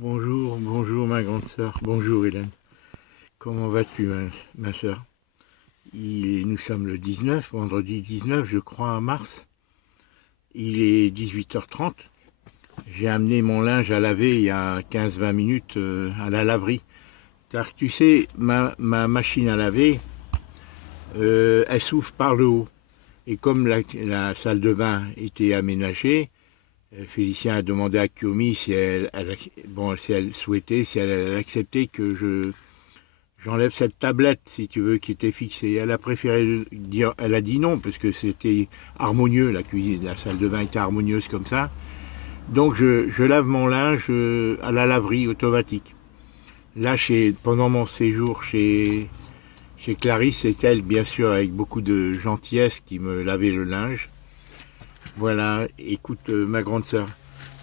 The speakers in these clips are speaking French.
Bonjour, bonjour ma grande sœur, bonjour Hélène. Comment vas-tu ma sœur? Nous sommes le 19, vendredi 19 je crois, mars. Il est 18h30. J'ai amené mon linge à laver il y a 15-20 minutes à la laverie. Car tu sais, ma machine à laver, elle s'ouvre par le haut. Et comme la salle de bain était aménagée, Félicien a demandé à Kiomi si elle souhaitait, si elle acceptait que j'enlève cette tablette, si tu veux, qui était fixée. Elle a préféré dire, elle a dit non, parce que c'était harmonieux, la cuisine, la salle de bain était harmonieuse comme ça. Donc je lave mon linge à la laverie automatique. Là, pendant mon séjour chez Clarisse, c'est elle, bien sûr, avec beaucoup de gentillesse, qui me lavait le linge. Voilà, écoute, ma grande sœur.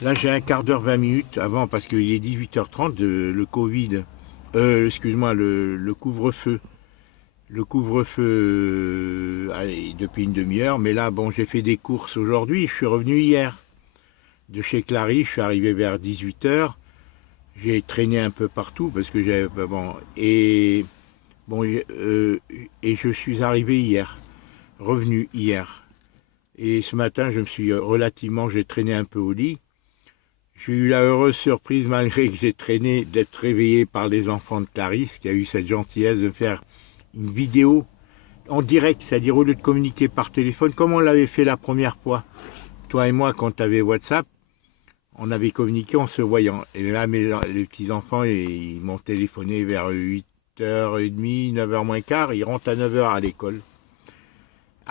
Là, j'ai un quart d'heure, 20 minutes avant, parce qu'il est 18h30, le Covid, excuse-moi, le couvre-feu. Le couvre-feu allez, depuis une demi-heure, mais là, bon, j'ai fait des courses aujourd'hui, je suis revenu hier. De chez Clarisse, je suis arrivé vers 18h. J'ai traîné un peu partout, parce que j'avais, bon, bon, et je suis arrivé hier, revenu hier. Et ce matin, j'ai traîné un peu au lit. J'ai eu la heureuse surprise, malgré que j'ai traîné, d'être réveillé par les enfants de Clarisse, qui a eu cette gentillesse de faire une vidéo en direct, c'est-à-dire au lieu de communiquer par téléphone, comme on l'avait fait la première fois. Toi et moi, quand tu avais WhatsApp, on avait communiqué en se voyant. Et là, les petits-enfants, ils m'ont téléphoné vers 8h30, 9h moins quart, ils rentrent à 9h à l'école.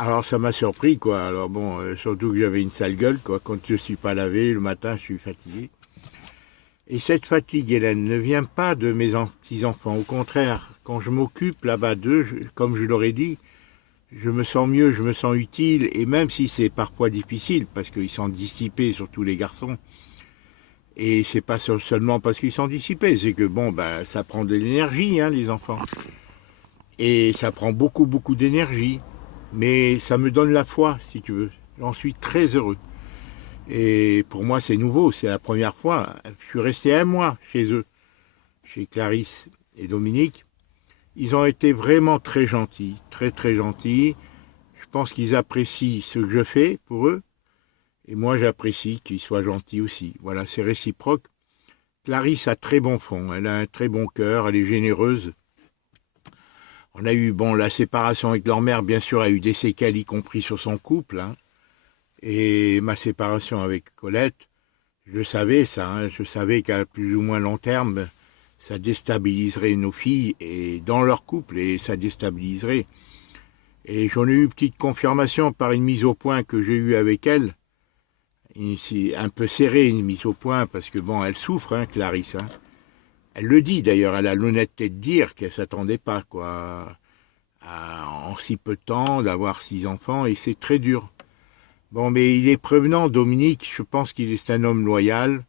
Alors ça m'a surpris quoi. Alors bon, surtout que j'avais une sale gueule quoi. Quand je ne suis pas lavé le matin, je suis fatigué. Et cette fatigue, Hélène, ne vient pas de mes petits-enfants. Au contraire, quand je m'occupe là-bas d'eux, comme je leur ai dit, je me sens mieux, je me sens utile. Et même si c'est parfois difficile, parce qu'ils sont dissipés, surtout les garçons, et c'est pas seulement parce qu'ils sont dissipés, c'est que bon, ben, ça prend de l'énergie, hein, les enfants. Et ça prend beaucoup, beaucoup d'énergie. Mais ça me donne la foi, si tu veux. J'en suis très heureux. Et pour moi, c'est nouveau, c'est la première fois. Je suis resté un mois chez eux, chez Clarisse et Dominique. Ils ont été vraiment très gentils, très très gentils. Je pense qu'ils apprécient ce que je fais pour eux. Et moi, j'apprécie qu'ils soient gentils aussi. Voilà, c'est réciproque. Clarisse a très bon fond, elle a un très bon cœur, elle est généreuse. On a eu, bon, la séparation avec leur mère, bien sûr, a eu des séquelles, y compris sur son couple. Hein. Et ma séparation avec Colette, je savais ça. Hein, je savais qu'à plus ou moins long terme, ça déstabiliserait nos filles et dans leur couple, et ça déstabiliserait. Et j'en ai eu une petite confirmation par une mise au point que j'ai eue avec elle. Un peu serrée, une mise au point, parce que, bon, elle souffre, hein, Clarisse. Hein. Elle le dit d'ailleurs, elle a l'honnêteté de dire qu'elle ne s'attendait pas, quoi, en si peu de temps, d'avoir 6 enfants, et c'est très dur. Bon, mais il est prévenant, Dominique, je pense qu'il est un homme loyal,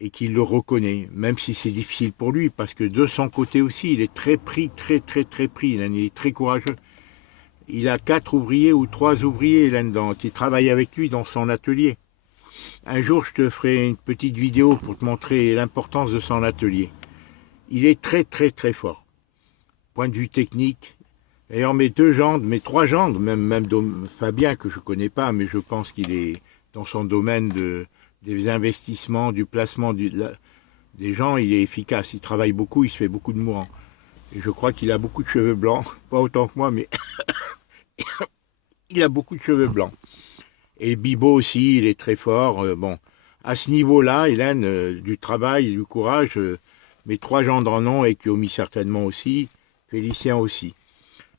et qu'il le reconnaît, même si c'est difficile pour lui, parce que de son côté aussi, il est très pris, très, très, très pris, il est très courageux. Il a 4 ouvriers ou 3 ouvriers là-dedans, qui travaillent avec lui dans son atelier. Un jour, je te ferai une petite vidéo pour te montrer l'importance de son atelier. Il est très très très fort. Point de vue technique. D'ailleurs mes 3 gendres, même Fabien que je ne connais pas, mais je pense qu'il est dans son domaine des investissements, du placement des gens, il est efficace. Il travaille beaucoup, il se fait beaucoup de mourants. Et je crois qu'il a beaucoup de cheveux blancs, pas autant que moi, mais il a beaucoup de cheveux blancs. Et Bibo aussi, il est très fort. Bon, à ce niveau-là, Hélène, du travail, du courage, mes 3 gendres en ont et Kiomi certainement aussi, Félicien aussi,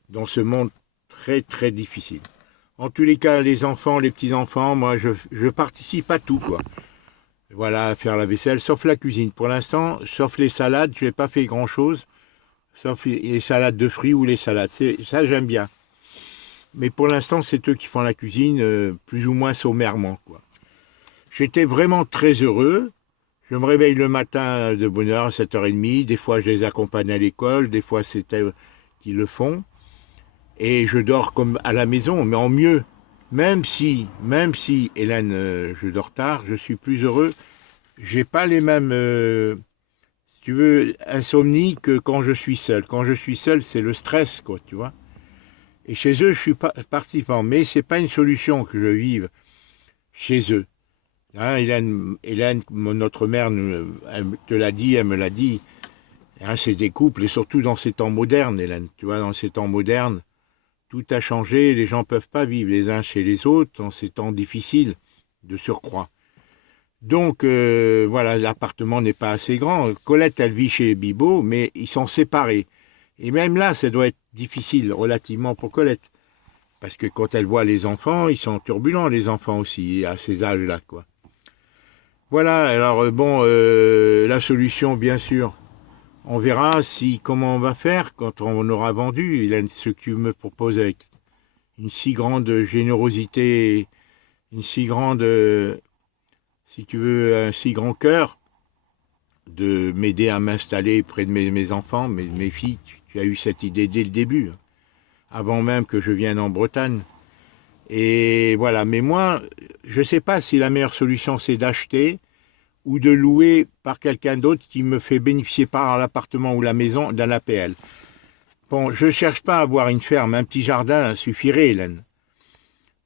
dans ce monde très très difficile. En tous les cas, les enfants, les petits-enfants, moi je participe à tout, quoi. Voilà, à faire la vaisselle, sauf la cuisine. Pour l'instant, sauf les salades, je n'ai pas fait grand-chose, sauf les salades de fruits ou les salades. Ça, j'aime bien. Mais pour l'instant, c'est eux qui font la cuisine, plus ou moins sommairement, quoi. J'étais vraiment très heureux. Je me réveille le matin de bonne heure à 7h30. Des fois, je les accompagne à l'école. Des fois, c'est eux qui le font. Et je dors comme à la maison, mais en mieux. Même si, Hélène, je dors tard, je suis plus heureux. J'ai pas les mêmes tu veux, insomnie que quand je suis seul. Quand je suis seul, c'est le stress, quoi, tu vois. Et chez eux, je suis pas participant. Mais c'est pas une solution que je vive chez eux. Hein, Hélène, notre mère, elle te l'a dit, elle me l'a dit. Hein, c'est des couples, et surtout dans ces temps modernes, Hélène. Tu vois, dans ces temps modernes, tout a changé. Les gens ne peuvent pas vivre les uns chez les autres dans ces temps difficiles de surcroît. Donc, voilà, l'appartement n'est pas assez grand. Colette, elle vit chez Bibo, mais ils sont séparés. Et même là, ça doit être difficile relativement pour Colette. Parce que quand elle voit les enfants, ils sont turbulents, les enfants aussi, à ces âges-là, quoi. Voilà, alors bon, la solution, bien sûr, on verra comment on va faire quand on aura vendu. Il y a ce que tu me proposes avec une si grande générosité, une si grande, si tu veux, un si grand cœur de m'aider à m'installer près de mes enfants, mes filles. Tu as eu cette idée dès le début, hein, avant même que je vienne en Bretagne. Et voilà, mais moi, je ne sais pas si la meilleure solution c'est d'acheter ou de louer par quelqu'un d'autre qui me fait bénéficier par l'appartement ou la maison d'un APL. Bon, je ne cherche pas à avoir une ferme, un petit jardin suffirait, Hélène.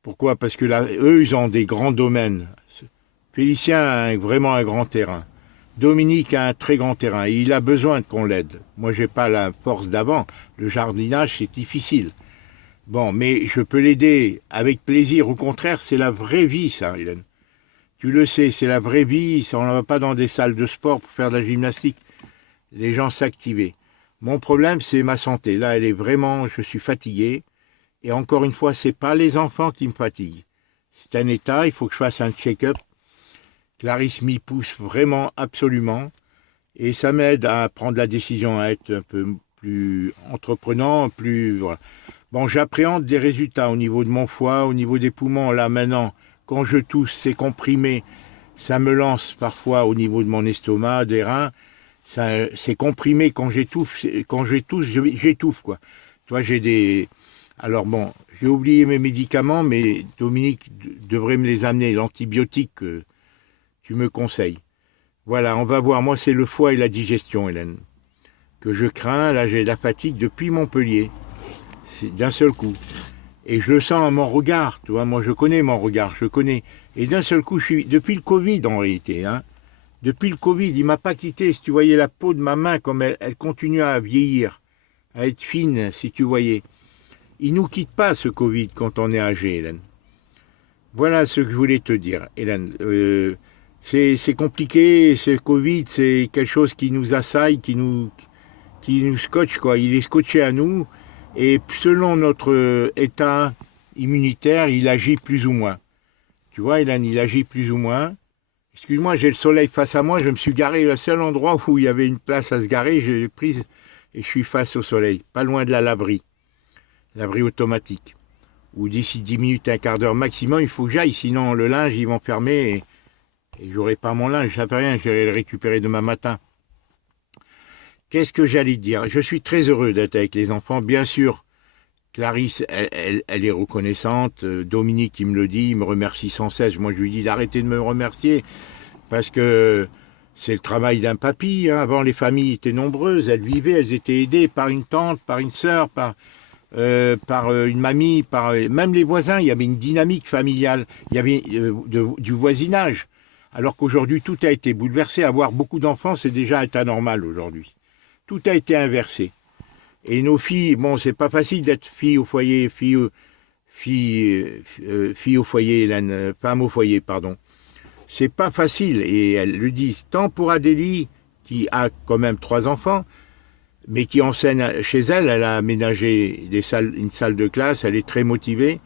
Pourquoi? Parce que là, eux, ils ont des grands domaines. Félicien a vraiment un grand terrain. Dominique a un très grand terrain. Et il a besoin qu'on l'aide. Moi, je n'ai pas la force d'avant. Le jardinage, c'est difficile. Bon, mais je peux l'aider avec plaisir. Au contraire, c'est la vraie vie, ça, Hélène. Tu le sais, c'est la vraie vie. On ne va pas dans des salles de sport pour faire de la gymnastique. Les gens s'activer. Mon problème, c'est ma santé. Là, elle est vraiment... Je suis fatigué. Et encore une fois, ce n'est pas les enfants qui me fatiguent. C'est un état. Il faut que je fasse un check-up. Clarisse m'y pousse vraiment, absolument. Et ça m'aide à prendre la décision, à être un peu plus entreprenant, plus... Voilà. Bon, j'appréhende des résultats au niveau de mon foie, au niveau des poumons. Là, maintenant, quand je tousse, c'est comprimé. Ça me lance parfois au niveau de mon estomac, des reins. C'est comprimé quand j'étouffe. Quand j'étouffe, quoi. Tu vois, j'ai des... Alors bon, j'ai oublié mes médicaments, mais Dominique devrait me les amener. L'antibiotique que tu me conseilles. Voilà, on va voir. Moi, c'est le foie et la digestion, Hélène, que je crains. Là, j'ai de la fatigue depuis Montpellier. C'est d'un seul coup. Et je le sens à mon regard, tu vois, moi je connais mon regard, je connais. Et d'un seul coup, depuis le Covid en réalité, hein, depuis le Covid, il ne m'a pas quitté. Si tu voyais la peau de ma main, comme elle continue à vieillir, à être fine, si tu voyais. Il ne nous quitte pas ce Covid quand on est âgé, Hélène. Voilà ce que je voulais te dire, Hélène. C'est compliqué, ce Covid, c'est quelque chose qui nous assaille, qui nous scotche, quoi. Il est scotché à nous. Et selon notre état immunitaire, il agit plus ou moins. Tu vois, il agit plus ou moins. Excuse-moi, j'ai le soleil face à moi, je me suis garé, le seul endroit où il y avait une place à se garer, je l'ai prise et je suis face au soleil, pas loin de la laverie automatique. Où d'ici 10 minutes, un quart d'heure maximum, il faut que j'aille, sinon le linge, ils vont fermer et j'aurai pas mon linge, ça fait rien, j'irai le récupérer demain matin. Qu'est-ce que j'allais te dire? Je suis très heureux d'être avec les enfants. Bien sûr, Clarisse, elle est reconnaissante. Dominique, il me le dit, il me remercie sans cesse. Moi, je lui dis d'arrêter de me remercier parce que c'est le travail d'un papy. Hein. Avant, les familles étaient nombreuses. Elles vivaient, elles étaient aidées par une tante, par une sœur, par une mamie, même les voisins. Il y avait une dynamique familiale. Il y avait du voisinage. Alors qu'aujourd'hui, tout a été bouleversé. Avoir beaucoup d'enfants, c'est déjà un état normal aujourd'hui. Tout a été inversé. Et nos filles, bon, c'est pas facile d'être fille au foyer, fille au foyer, Hélène, femme au foyer, pardon. C'est pas facile, et elles le disent, tant pour Adélie, qui a quand même 3 enfants, mais qui enseigne chez elle, elle a aménagé une salle de classe, elle est très motivée,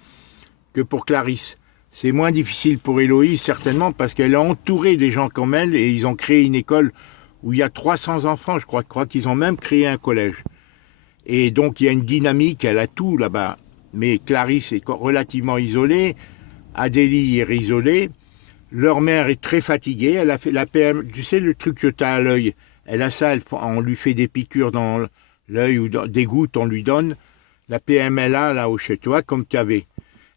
que pour Clarisse. C'est moins difficile pour Héloïse, certainement, parce qu'elle est entourée des gens comme elle, et ils ont créé une école où il y a 300 enfants, je crois qu'ils ont même créé un collège. Et donc il y a une dynamique, elle a tout là-bas. Mais Clarisse est relativement isolée, Adélie est isolée, leur mère est très fatiguée, elle a fait la PM, tu sais le truc que tu as à l'œil, elle a ça, on lui fait des piqûres dans l'œil ou des gouttes, on lui donne, la PMLA là au chez toi, comme tu avais.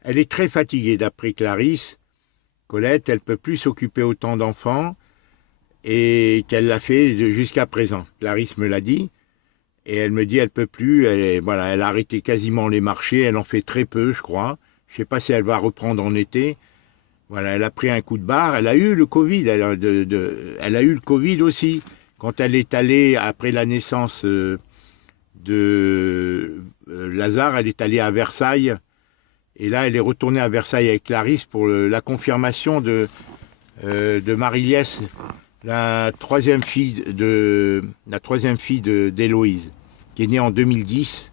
Elle est très fatiguée d'après Clarisse, Colette, elle ne peut plus s'occuper autant d'enfants. et qu'elle l'a fait jusqu'à présent. Clarisse me l'a dit, et elle me dit elle peut plus, voilà, elle a arrêté quasiment les marchés, elle en fait très peu, je crois. Je sais pas si elle va reprendre en été. Voilà, elle a pris un coup de barre, elle a eu le Covid, elle a eu le Covid aussi. Quand elle est allée, après la naissance de Lazare, elle est allée à Versailles, et là elle est retournée à Versailles avec Clarisse pour la confirmation de Marie-Liesse, la troisième fille d'Héloïse, qui est née en 2010,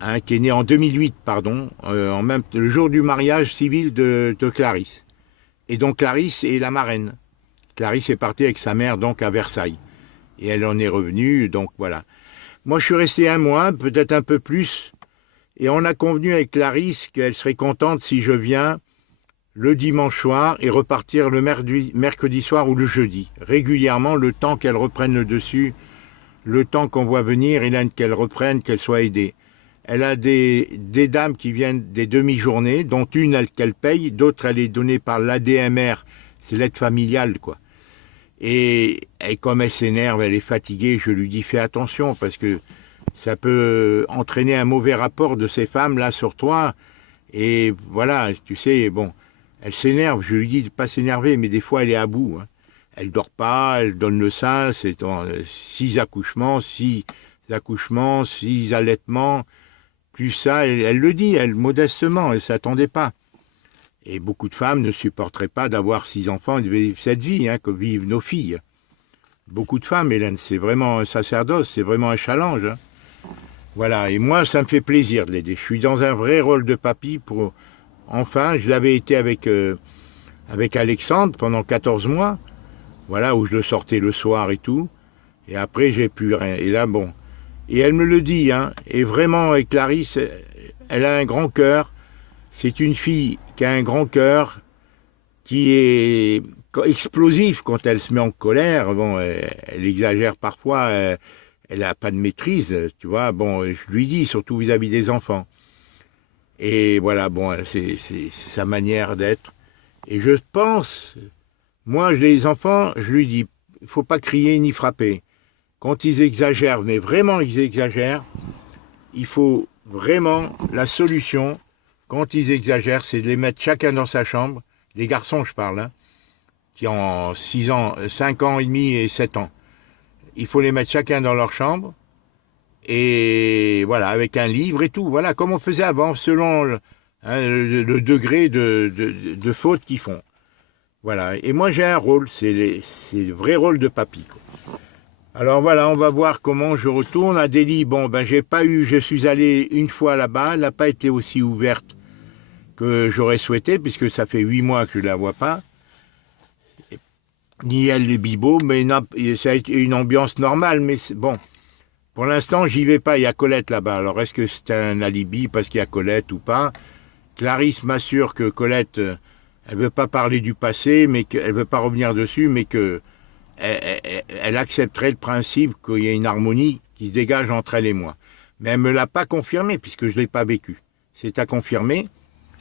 hein, qui est née en 2008, pardon, le jour du mariage civil de Clarisse. Et donc Clarisse est la marraine. Clarisse est partie avec sa mère donc à Versailles. Et elle en est revenue, donc voilà. Moi je suis resté un mois, peut-être un peu plus, et on a convenu avec Clarisse qu'elle serait contente si je viens le dimanche soir et repartir le mercredi soir ou le jeudi. Régulièrement, le temps qu'elle reprenne le dessus, le temps qu'on voit venir, Hélène, qu'elle reprenne, qu'elle soit aidée. Elle a des dames qui viennent des demi-journées, dont une qu'elle paye, d'autres elle est donnée par l'ADMR, c'est l'aide familiale, quoi. Et comme elle s'énerve, elle est fatiguée, je lui dis fais attention, parce que ça peut entraîner un mauvais rapport de ces femmes-là sur toi. Et voilà, tu sais, bon, elle s'énerve, je lui dis de ne pas s'énerver, mais des fois elle est à bout. Hein. Elle dort pas, elle donne le sein, c'est 6 accouchements, 6 allaitements, plus ça, elle le dit, elle modestement, elle ne s'attendait pas. Et beaucoup de femmes ne supporteraient pas d'avoir 6 enfants et de vivre cette vie, hein, que vivent nos filles. Beaucoup de femmes, Hélène, c'est vraiment un sacerdoce, c'est vraiment un challenge. Hein. Voilà, et moi, ça me fait plaisir de l'aider. Je suis dans un vrai rôle de papy pour... Enfin, je l'avais été avec Alexandre pendant 14 mois, voilà, où je le sortais le soir et tout. Et après, j'ai plus rien. Et là, bon. Et elle me le dit, hein. Et vraiment, avec Clarisse, elle a un grand cœur. C'est une fille qui a un grand cœur, qui est explosif quand elle se met en colère. Bon, elle exagère parfois, elle n'a pas de maîtrise, tu vois. Bon, je lui dis, surtout vis-à-vis des enfants. Et voilà, bon, c'est sa manière d'être. Et je pense, moi, les enfants, je lui dis, il ne faut pas crier ni frapper. Quand ils exagèrent, mais vraiment ils exagèrent, il faut vraiment, la solution, quand ils exagèrent, c'est de les mettre chacun dans sa chambre, les garçons je parle, hein, qui ont 6 ans, 5 ans et demi et 7 ans. Il faut les mettre chacun dans leur chambre, et voilà, avec un livre et tout, voilà, comme on faisait avant, selon le degré de faute qu'ils font. Voilà, et moi j'ai un rôle, c'est le vrai rôle de papy, quoi. Alors voilà, on va voir comment je retourne. Adélie, bon, ben je suis allé une fois là-bas, elle n'a pas été aussi ouverte que j'aurais souhaité, puisque ça fait 8 mois que je ne la vois pas. Ni elle, les bibelots, mais ça a été une ambiance normale, mais bon, pour l'instant, j'y vais pas, il y a Colette là-bas. Alors est-ce que c'est un alibi parce qu'il y a Colette ou pas? Clarisse m'assure que Colette, elle veut pas parler du passé, mais qu'elle veut pas revenir dessus, mais que elle accepterait le principe qu'il y ait une harmonie qui se dégage entre elle et moi. Mais elle ne me l'a pas confirmé, puisque je ne l'ai pas vécu. C'est à confirmer.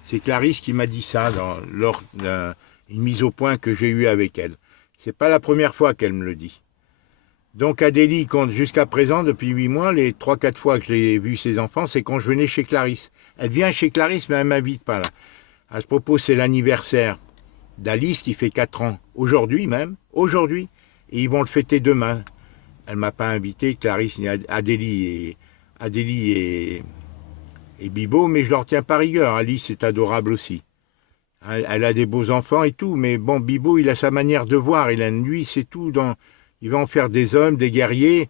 C'est Clarisse qui m'a dit ça lors d'une mise au point que j'ai eue avec elle. C'est pas la première fois qu'elle me le dit. Donc Adélie, jusqu'à présent, depuis 8 mois, les 3-4 fois que j'ai vu ses enfants, c'est quand je venais chez Clarisse. Elle vient chez Clarisse, mais elle ne m'invite pas là. À ce propos, c'est l'anniversaire d'Alice qui fait 4 ans. Aujourd'hui même. Aujourd'hui. Et ils vont le fêter demain. Elle ne m'a pas invité, Clarisse, ni Adélie et Bibo, mais je leur tiens pas rigueur. Alice est adorable aussi. Elle a des beaux enfants et tout, mais bon, Bibo, il a sa manière de voir. Lui, c'est tout. Il va en faire des hommes, des guerriers.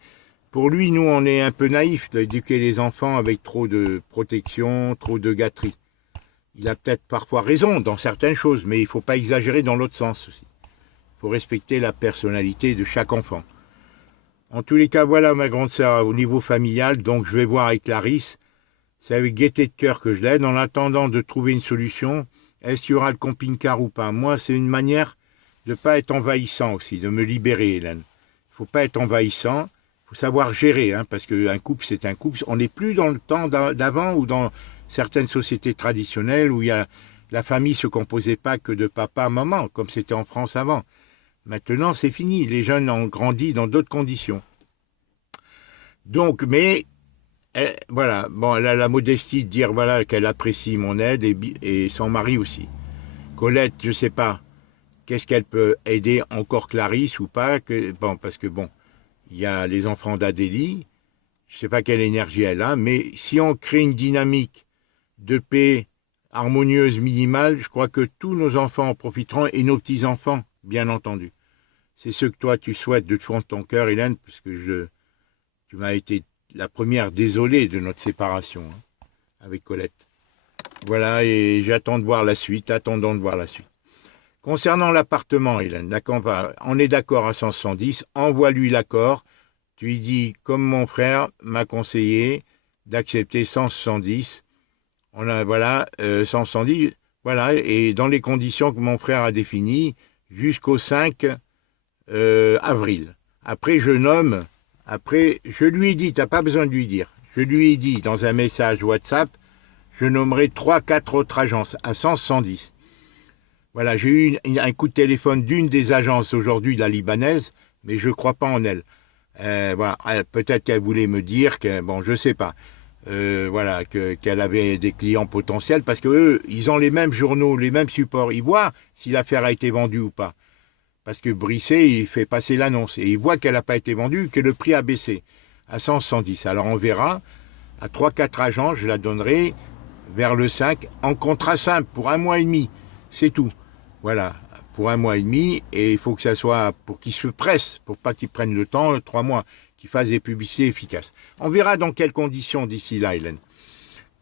Pour lui, nous, on est un peu naïfs d'éduquer les enfants avec trop de protection, trop de gâterie. Il a peut-être parfois raison dans certaines choses, mais il ne faut pas exagérer dans l'autre sens aussi. Il faut respecter la personnalité de chaque enfant. En tous les cas, voilà ma grande sœur au niveau familial, donc je vais voir avec Clarisse. C'est avec gaieté de cœur que je l'aide, en attendant de trouver une solution. Est-ce qu'il y aura le camping-car ou pas? Moi, c'est une manière de ne pas être envahissant aussi, de me libérer, Hélène. Il ne faut pas être envahissant, il faut savoir gérer, hein, parce qu'un couple, c'est un couple. On n'est plus dans le temps d'avant ou dans certaines sociétés traditionnelles où la famille ne se composait pas que de papa, maman, comme c'était en France avant. Maintenant, c'est fini. Les jeunes ont grandi dans d'autres conditions. Donc, mais voilà, bon, elle a la modestie de dire voilà qu'elle apprécie mon aide et son mari aussi. Colette, je sais pas, qu'est-ce qu'elle peut aider encore Clarisse ou pas bon, parce que bon, il y a les enfants d'Adélie, je sais pas quelle énergie elle a, mais si on crée une dynamique de paix harmonieuse minimale, je crois que tous nos enfants en profiteront et nos petits-enfants, bien entendu. C'est ce que toi tu souhaites de fond de ton cœur, Hélène, parce que tu m'as été la première désolée de notre séparation avec Colette. Voilà, et j'attends de voir la suite, attendons de voir la suite. Concernant l'appartement, Hélène, d'accord, on est d'accord à 170, envoie-lui l'accord, tu lui dis, comme mon frère m'a conseillé d'accepter 170, on a, voilà, 170, voilà, et dans les conditions que mon frère a définies, jusqu'au 5 avril. Après, je lui ai dit, t'as pas besoin de lui dire, je lui ai dit dans un message WhatsApp, je nommerai 3-4 autres agences à 110. Voilà, j'ai eu un coup de téléphone d'une des agences aujourd'hui, la libanaise, mais je ne crois pas en elle. Voilà, peut-être qu'elle voulait me dire que, bon, je sais pas, voilà, qu'elle avait des clients potentiels, parce que eux, ils ont les mêmes journaux, les mêmes supports, ils voient si l'affaire a été vendue ou pas. Parce que Brisset, il fait passer l'annonce, et il voit qu'elle n'a pas été vendue, que le prix a baissé à 110. Alors on verra, à 3-4 agents, je la donnerai vers le 5, en contrat simple, pour 1 mois et demi, c'est tout. Voilà, pour 1 mois et demi, et il faut que ça soit pour qu'ils se pressent, pour pas qu'ils prennent le temps, 3 mois, qu'ils fassent des publicités efficaces. On verra dans quelles conditions d'ici là, Hélène.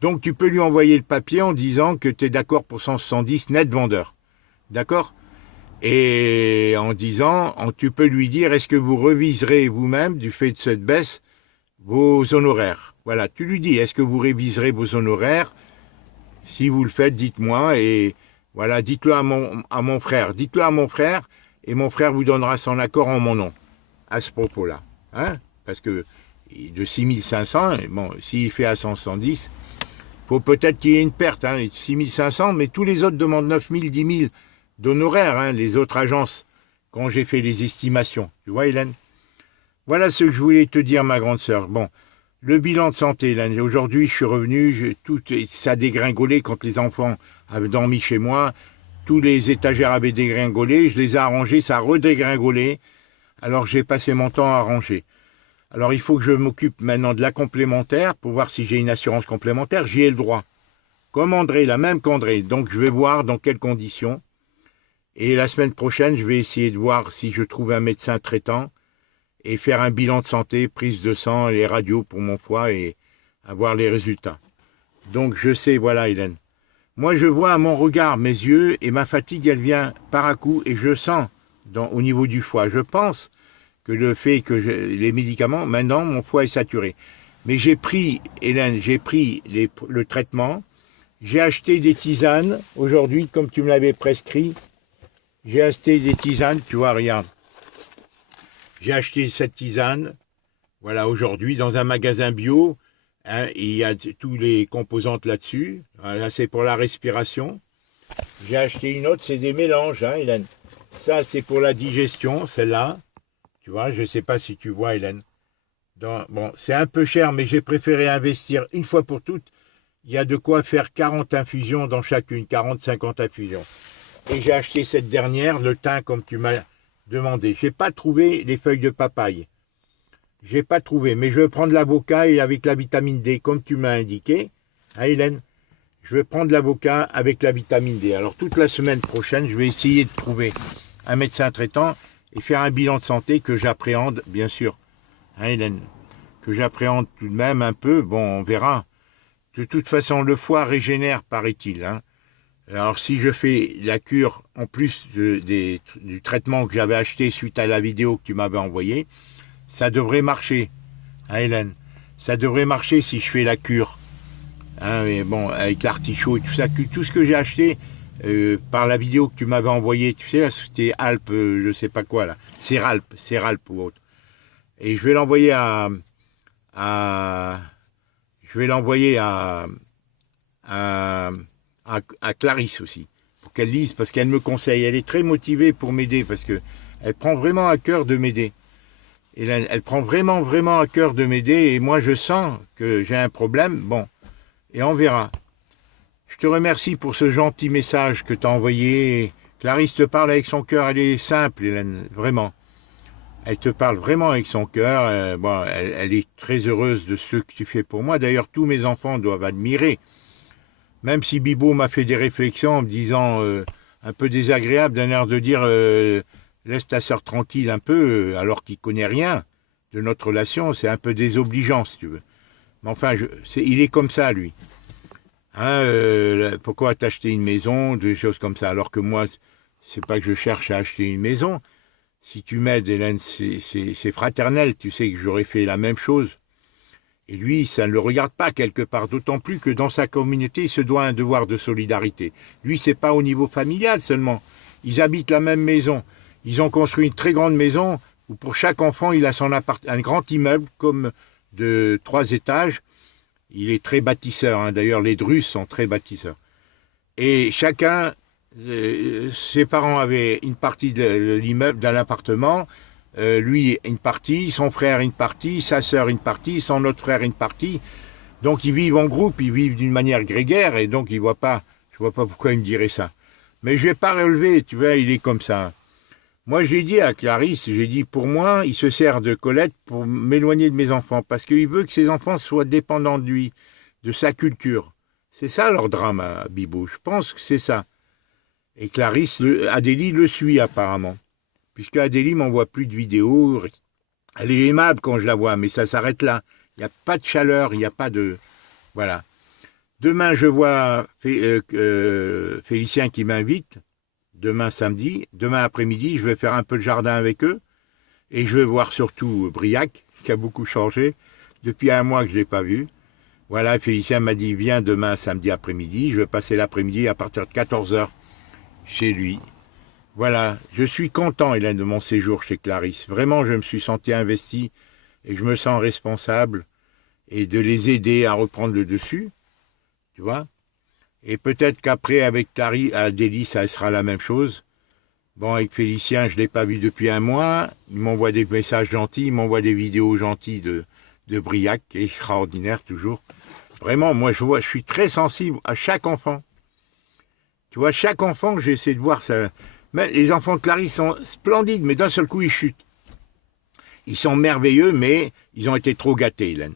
Donc tu peux lui envoyer le papier en disant que tu es d'accord pour 170 net vendeur. D'accord? Et en disant, tu peux lui dire, est-ce que vous reviserez vous-même, du fait de cette baisse, vos honoraires? Voilà, tu lui dis, est-ce que vous réviserez vos honoraires? Si vous le faites, dites-moi, et voilà, dites-le à mon frère. Dites-le à mon frère, et mon frère vous donnera son accord en mon nom, à ce propos-là. Hein? Parce que de 6500, bon, s'il fait à 110, faut peut-être qu'il y ait une perte, hein, 6500, mais tous les autres demandent 9000, 10 000 d'honoraires, hein, les autres agences, quand j'ai fait les estimations. Tu vois, Hélène? Voilà ce que je voulais te dire, ma grande sœur. Bon, le bilan de santé, Hélène. Aujourd'hui, je suis revenu, ça a dégringolé quand les enfants avaient dormi chez moi. Tous les étagères avaient dégringolé, je les ai arrangés, ça a redégringolé. Alors j'ai passé mon temps à ranger. Alors il faut que je m'occupe maintenant de la complémentaire pour voir si j'ai une assurance complémentaire. J'y ai le droit. Comme André, la même qu'André. Donc je vais voir dans quelles conditions. Et la semaine prochaine, je vais essayer de voir si je trouve un médecin traitant et faire un bilan de santé, prise de sang, les radios pour mon foie et avoir les résultats. Donc je sais, voilà Hélène. Moi je vois à mon regard, mes yeux, et ma fatigue, elle vient par à coup, et je sens au niveau du foie. Je pense que le fait que les médicaments, maintenant mon foie est saturé. Mais j'ai pris, Hélène, le traitement, j'ai acheté des tisanes, aujourd'hui, comme tu me l'avais prescrit, j'ai acheté des tisanes, tu vois, regarde. J'ai acheté cette tisane, voilà, aujourd'hui, dans un magasin bio. Hein, il y a tous les composantes là-dessus. Voilà, c'est pour la respiration. J'ai acheté une autre, c'est des mélanges, hein, Hélène. Ça, c'est pour la digestion, celle-là. Tu vois, je ne sais pas si tu vois, Hélène. Bon, c'est un peu cher, mais j'ai préféré investir une fois pour toutes. Il y a de quoi faire 40 infusions dans chacune, 40-50 infusions. Et j'ai acheté cette dernière, le thym, comme tu m'as demandé. Je n'ai pas trouvé les feuilles de papaye. Je n'ai pas trouvé, mais je vais prendre l'avocat et avec la vitamine D, comme tu m'as indiqué. Hein, Hélène? Je vais prendre l'avocat avec la vitamine D. Alors, toute la semaine prochaine, je vais essayer de trouver un médecin traitant et faire un bilan de santé que j'appréhende, bien sûr. Hein, Hélène? Que j'appréhende tout de même un peu. Bon, on verra. De toute façon, le foie régénère, paraît-il. Hein. Alors, si je fais la cure, en plus du traitement que j'avais acheté suite à la vidéo que tu m'avais envoyée, ça devrait marcher, hein, Hélène? Ça devrait marcher si je fais la cure. Hein, mais bon, avec l'artichaut et tout ça, tout ce que j'ai acheté par la vidéo que tu m'avais envoyée, tu sais, là, c'était Alpes, je sais pas quoi, là. Seralp ou autre. Et je vais l'envoyer je vais l'envoyer à Clarisse aussi, pour qu'elle lise, parce qu'elle me conseille. Elle est très motivée pour m'aider, parce que Elle prend vraiment à cœur de m'aider. Hélène, elle prend vraiment, vraiment à cœur de m'aider. Et moi, je sens que j'ai un problème. Bon, et on verra. Je te remercie pour ce gentil message que tu as envoyé. Clarisse te parle avec son cœur. Elle est simple, Hélène, vraiment. Elle te parle vraiment avec son cœur. Bon, elle est très heureuse de ce que tu fais pour moi. D'ailleurs, tous mes enfants doivent admirer. Même si Bibo m'a fait des réflexions en me disant un peu désagréable, d'un air de dire laisse ta sœur tranquille un peu, alors qu'il connaît rien de notre relation, c'est un peu désobligeant si tu veux. Mais enfin, il est comme ça lui. Hein, pourquoi t'acheter une maison, des choses comme ça, alors que moi, c'est pas que je cherche à acheter une maison. Si tu m'aides, Hélène, c'est fraternel, tu sais que j'aurais fait la même chose. Et lui, ça ne le regarde pas quelque part, d'autant plus que dans sa communauté, il se doit un devoir de solidarité. Lui, c'est pas au niveau familial seulement. Ils habitent la même maison. Ils ont construit une très grande maison où pour chaque enfant, il a un grand immeuble comme de 3 étages. Il est très bâtisseur, hein. D'ailleurs, les Drus sont très bâtisseurs. Et chacun, ses parents avaient une partie de l'immeuble, de l'appartement, lui une partie, son frère une partie, sa sœur une partie, son autre frère une partie. Donc ils vivent en groupe, ils vivent d'une manière grégaire, et donc je vois pas pourquoi il me dirait ça. Mais je vais pas relever, tu vois, il est comme ça. Moi j'ai dit à Clarisse, j'ai dit pour moi, il se sert de Colette pour m'éloigner de mes enfants, parce qu'il veut que ses enfants soient dépendants de lui, de sa culture. C'est ça leur drame à Bibo, je pense que c'est ça. Et Clarisse, Adélie le suit apparemment. Puisque Adélie m'envoie plus de vidéos. Elle est aimable quand je la vois, mais ça s'arrête là. Il n'y a pas de chaleur, il n'y a pas de... Voilà. Demain, je vois Félicien qui m'invite. Demain samedi. Demain après-midi, je vais faire un peu de jardin avec eux. Et je vais voir surtout Briac, qui a beaucoup changé. Depuis un mois que je ne l'ai pas vu. Voilà, Félicien m'a dit, viens demain samedi après-midi. Je vais passer l'après-midi à partir de 14h chez lui. Voilà, je suis content, Hélène, de mon séjour chez Clarisse. Vraiment, je me suis senti investi et je me sens responsable et de les aider à reprendre le dessus, tu vois. Et peut-être qu'après, avec Clarisse, Adélie, ça sera la même chose. Bon, avec Félicien, je ne l'ai pas vu depuis un mois. Il m'envoie des messages gentils, il m'envoie des vidéos gentilles de Briac, extraordinaire toujours. Vraiment, moi, je suis très sensible à chaque enfant. Tu vois, chaque enfant, j'essaie de voir ça. Mais les enfants de Clarisse sont splendides, mais d'un seul coup, ils chutent. Ils sont merveilleux, mais ils ont été trop gâtés, Hélène.